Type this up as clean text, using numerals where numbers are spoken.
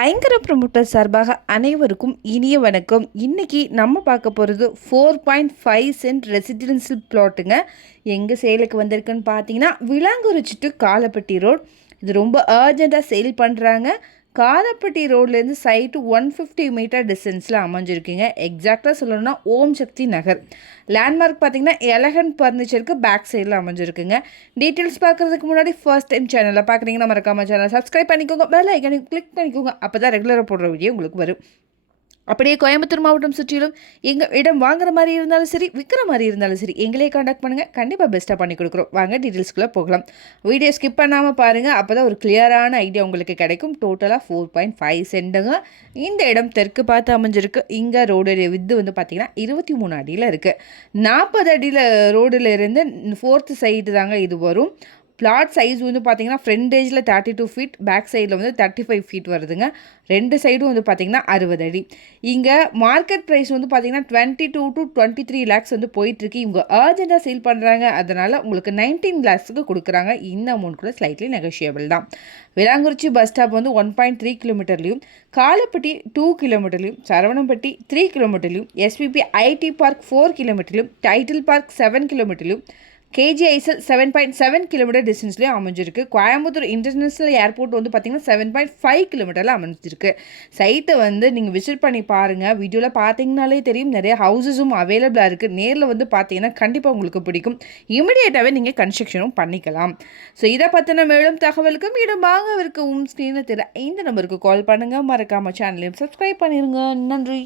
ஐங்கர promoter சார்பாக அனைவருக்கும் இனிய வணக்கம். இன்றைக்கி நம்ம பார்க்க போகிறது 4.5 சென்ட் ரெசிடென்சியல் பிளாட்டுங்க. எங்கே சேலுக்கு வந்திருக்குன்னு பார்த்தீங்கன்னா விளாங்குறிச்சி டு காலப்பட்டி ரோட். இது ரொம்ப அர்ஜெண்ட்டாக சேல் பண்ணுறாங்க. காலப்பட்டி ரோட்லேருந்து சைட்டு 150 மீட்டர் டிஸ்டன்ஸில் அமைஞ்சிருக்குங்க. எக்ஸாக்டாக சொல்லணும்னா ஓம் சக்தி நகர். லேண்ட்மார்க் பார்த்தீங்கன்னா எலகன்ட் ஃபர்னிச்சருக்கு பேக் சைடில் அமைஞ்சிருக்குங்க. டீட்டெயில்ஸ் பார்க்குறதுக்கு முன்னாடி ஃபர்ஸ்ட் டைம் சேனலில் பார்க்குறீங்கன்னா மறக்காம சேனல் சப்ஸ்கிரைப் பண்ணிக்கோங்க, பெல் ஐக்கானை கிளிக் பண்ணிக்கோங்க. அப்போ தான் ரெகுலராக போடுற வீடியோ உங்களுக்கு வரும். அப்படியே கோயம்புத்தூர் மாவட்டம் சுற்றிலும் எங்கள் இடம் வாங்குற மாதிரி இருந்தாலும் சரி, விற்கிற மாதிரி இருந்தாலும் சரி, எங்களே காண்டாக்ட் பண்ணுங்கள். கண்டிப்பாக பெஸ்ட்டாக பண்ணி கொடுக்குறோம். வாங்க டீட்டெயில்ஸ்குள்ளே போகலாம். வீடியோ ஸ்கிப் பண்ணாமல் பாருங்கள். அப்போ தான் ஒரு கிளியரான ஐடியா உங்களுக்கு கிடைக்கும். டோட்டலாக 4.5 சென்ட்டுங்க. இந்த இடம் தெற்கு பார்த்து அமைஞ்சிருக்கு. இங்கே ரோடுடைய வித்து வந்து பார்த்திங்கன்னா 23 அடியில் இருக்குது. 40 அடியில் ரோடில் இருந்து 4th சைடு தாங்க இது வரும். பிளாட் சைஸ் வந்து பார்த்திங்கன்னா ஃப்ரண்டேஜில் 32 ஃபீட், பேக் சைடில் வந்து 35 ஃபீட் வருதுங்க. ரெண்டு சைடும் வந்து பார்த்திங்கன்னா 60 அடி. இங்கே மார்க்கெட் ப்ரைஸ் வந்து பார்த்திங்கன்னா 22 to 23 லேக்ஸ் வந்து போயிட்டுருக்கு. இவங்க அர்ஜெண்ட்டாக சேல் பண்ணுறாங்க. அதனால் உங்களுக்கு 19 லேக்ஸுக்கு கொடுக்குறாங்க. இந்த அமௌண்ட் கூட ஸ்லைட்லி நெகோஷியபிள் தான். விளாங்குறிச்சி பஸ் ஸ்டாப் வந்து 1.3 கிலோமீட்டர்லையும், காலப்பட்டி 2 கிலோமீட்டர்லையும், சரவணம்பட்டி 3 கிலோமீட்டர்லையும், எஸ்பிபி ஐடி பார்க் 4 கிலோமீட்டர்லையும், டைட்டில் பார்க் 7 கிலோமீட்டர்லையும், கேஜிஐஎஸ்எல் 7.7 கிலோமீட்டர் டிஸ்டன்ஸ்லேயும் அமைஞ்சிருக்கு. கோயம்புத்தூர் இன்டர்நேஷ்னல் ஏர்போர்ட் வந்து பார்த்திங்கன்னா 7.5 கிலோமீட்டரில் அமைஞ்சிருக்கு. சைட்டை வந்து நீங்கள் விசிட் பண்ணி பாருங்கள். வீடியோவில் பார்த்தீங்கனாலே தெரியும், நிறைய ஹவுசஸும் அவைலபிளாக இருக்குது. நேரில் வந்து பார்த்தீங்கன்னா கண்டிப்பாக உங்களுக்கு பிடிக்கும். இமிடியேட்டாகவே நீங்கள் கன்ஸ்ட்ரக்ஷனும் பண்ணிக்கலாம். ஸோ இதை பற்றின மேலும் தகவலுக்கும் இடம் வாங்கவிருக்கும் ஸ்க்ரீனில் தெரிய இந்த நம்பருக்கு கால் பண்ணுங்கள். மறக்காமல் சேனலையும் சப்ஸ்கிரைப் பண்ணிடுங்க. நன்றி.